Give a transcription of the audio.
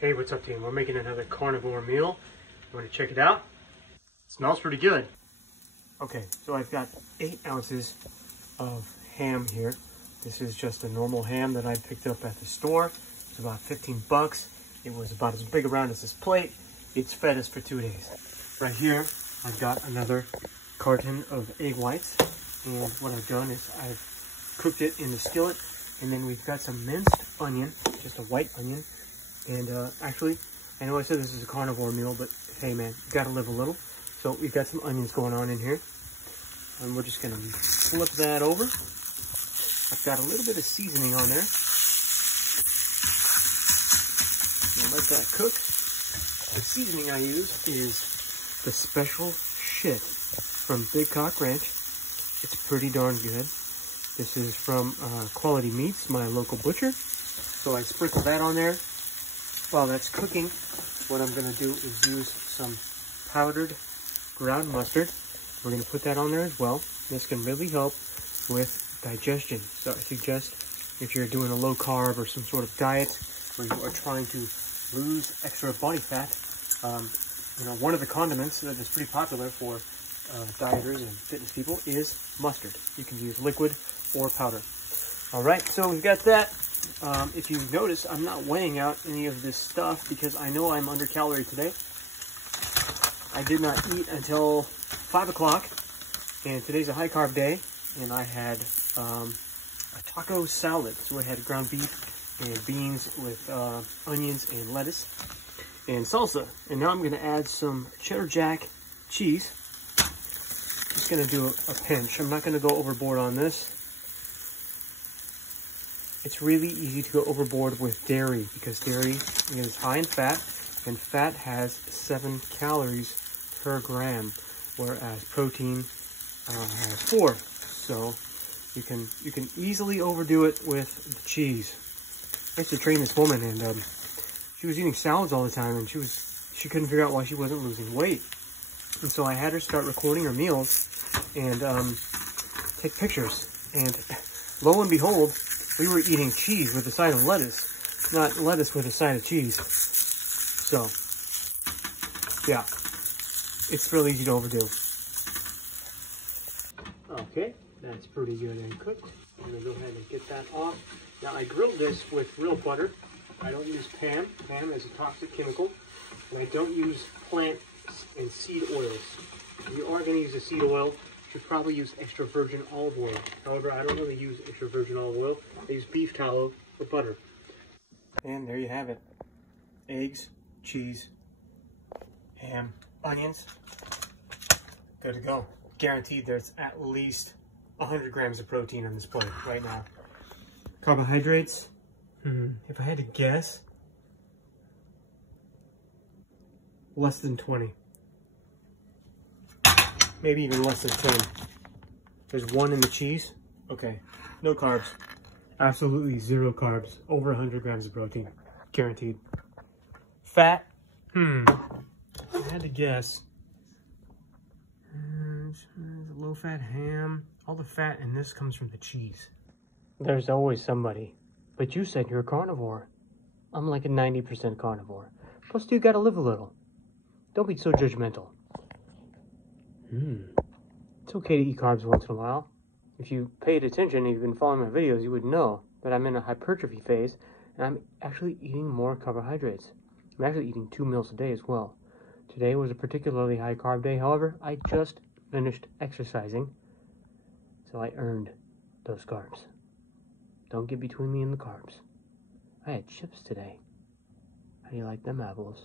Hey, what's up, team? We're making another carnivore meal. You want to check it out? It smells pretty good. Okay, so I've got 8 ounces of ham here. This is just a normal ham that I picked up at the store. It's about 15 bucks. It was about as big around as this plate. It's fed us for 2 days. Right here, I've got another carton of egg whites. And what I've done is I've cooked it in the skillet. And then we've got some minced onion, just a white onion. And actually, I know I said this is a carnivore meal, but hey man, you gotta live a little. So we've got some onions going on in here. And we're just gonna flip that over. I've got a little bit of seasoning on there. And let that cook. The seasoning I use is the special shit from Big Cock Ranch. It's pretty darn good. This is from Quality Meats, my local butcher. So I sprinkle that on there. While that's cooking, what I'm gonna do is use some powdered ground mustard. We're gonna put that on there as well. This can really help with digestion. So I suggest if you're doing a low carb or some sort of diet where you are trying to lose extra body fat, you know, one of the condiments that is pretty popular for dieters and fitness people is mustard. You can use liquid or powder. All right, so we've got that. If you notice, I'm not weighing out any of this stuff because I know I'm under calorie today. I did not eat until 5 o'clock, and today's a high carb day, and I had a taco salad. So I had ground beef and beans with onions and lettuce and salsa. And now I'm gonna add some cheddar jack cheese. Just gonna do a pinch. I'm not gonna go overboard on this. It's really easy to go overboard with dairy because dairy is high in fat, and fat has 7 calories per gram, whereas protein has 4. So you can easily overdo it with the cheese. I used to train this woman, and she was eating salads all the time, and she couldn't figure out why she wasn't losing weight. And so I had her start recording her meals and take pictures. And lo and behold, we were eating cheese with a side of lettuce, not lettuce with a side of cheese. So, yeah, it's really easy to overdo. Okay, that's pretty good and cooked. I'm gonna go ahead and get that off. Now I grilled this with real butter. I don't use Pam. Pam is a toxic chemical. And I don't use plant and seed oils. If you are gonna use a seed oil, you should probably use extra virgin olive oil. However, I don't really use extra virgin olive oil. I use beef tallow or butter. And there you have it. Eggs, cheese, ham, onions. Good to go. Guaranteed there's at least 100 grams of protein on this plate right now. Carbohydrates, if I had to guess, less than 20. Maybe even less than 10. There's 1 in the cheese. Okay, no carbs. Absolutely 0 carbs. Over 100 grams of protein. Guaranteed. Fat? I had to guess. Low-fat ham. All the fat in this comes from the cheese. There's always somebody. But you said you're a carnivore. I'm like a 90% carnivore. Plus, you gotta live a little. Don't be so judgmental. It's okay to eat carbs once in a while. If you paid attention and you've been following my videos, you would know that I'm in a hypertrophy phase and I'm actually eating more carbohydrates. I'm actually eating 2 meals a day as well. Today was a particularly high carb day. However, I just finished exercising, so I earned those carbs. Don't get between me and the carbs. I had chips today. How do you like them apples?